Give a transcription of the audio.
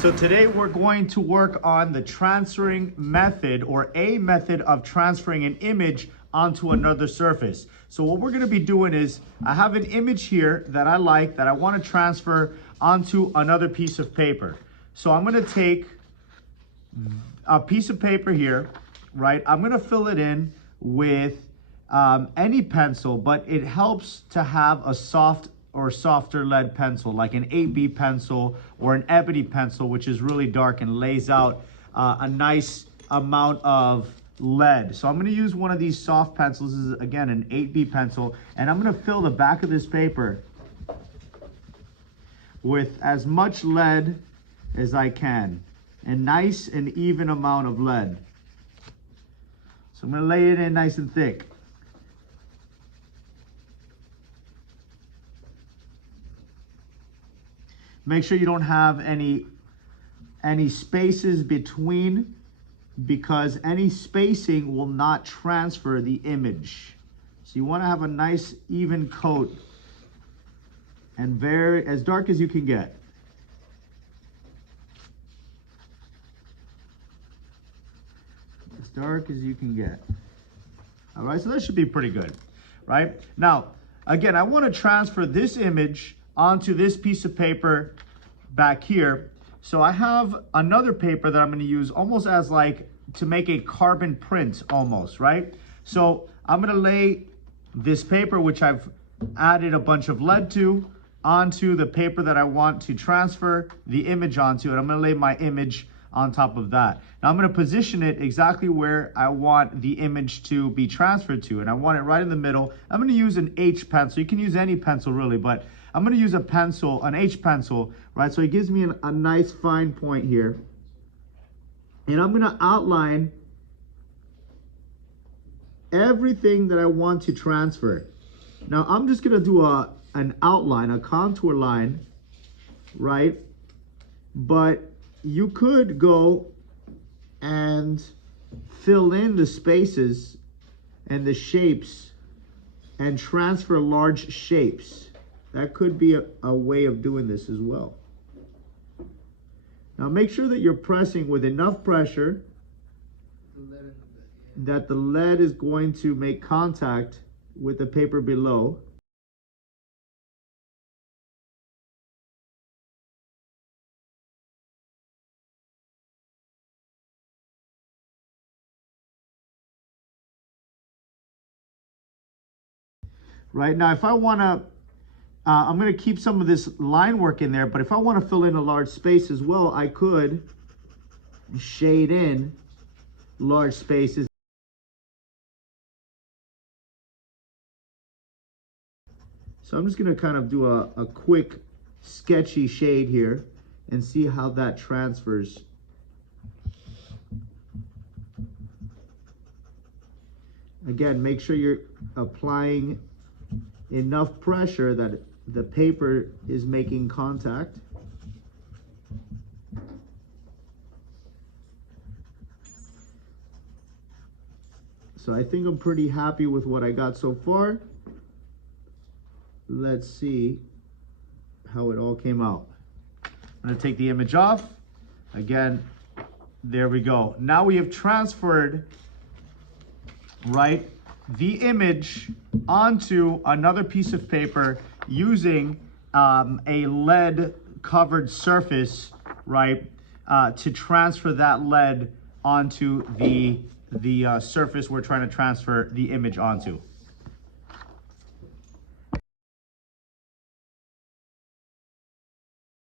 So today we're going to work on the transferring method, or a method of transferring an image onto another surface. So what we're going to be doing is, I have an image here that I like, that I want to transfer onto another piece of paper. So I'm going to take a piece of paper here, right? I'm going to fill it in with any pencil, but it helps to have a soft or softer lead pencil, like an 8B pencil or an ebony pencil, which is really dark and lays out a nice amount of lead. So I'm going to use one of these soft pencils. This is, again, an 8B pencil, and I'm going to fill the back of this paper with as much lead as I can, a nice and even amount of lead. So I'm going to lay it in nice and thick. Make sure you don't have any spaces between, because any spacing will not transfer the image. So you want to have a nice even coat, and very as dark as you can get. As dark as you can get. All right, so that should be pretty good, right? Now, again, I want to transfer this image onto this piece of paper back here. So I have another paper that I'm going to use almost as like to make a carbon print almost, right? So I'm going to lay this paper, which I've added a bunch of lead to, onto the paper that I want to transfer the image onto, and I'm going to lay my image on top of that. Now I'm going to position it exactly where I want the image to be transferred to, and I want it right in the middle. I'm going to use an H pencil. You can use any pencil really, but I'm going to use a pencil, an H pencil, right? So it gives me a nice fine point here. And I'm going to outline everything that I want to transfer. Now I'm just going to do an outline, a contour line, right? But you could go and fill in the spaces and the shapes and transfer large shapes. That could be a way of doing this as well. Now make sure that you're pressing with enough pressure that the lead is going to make contact with the paper below. Right now, if I want to, I'm going to keep some of this line work in there, but if I want to fill in a large space as well, I could shade in large spaces. So I'm just going to kind of do a quick sketchy shade here and see how that transfers. Again, make sure you're applying enough pressure that the paper is making contact. So I think I'm pretty happy with what I got so far. Let's see how it all came out. I'm going to take the image off. Again, there we go. Now we have transferred, right, the image onto another piece of paper using a lead covered surface, right, to transfer that lead onto the surface we're trying to transfer the image onto.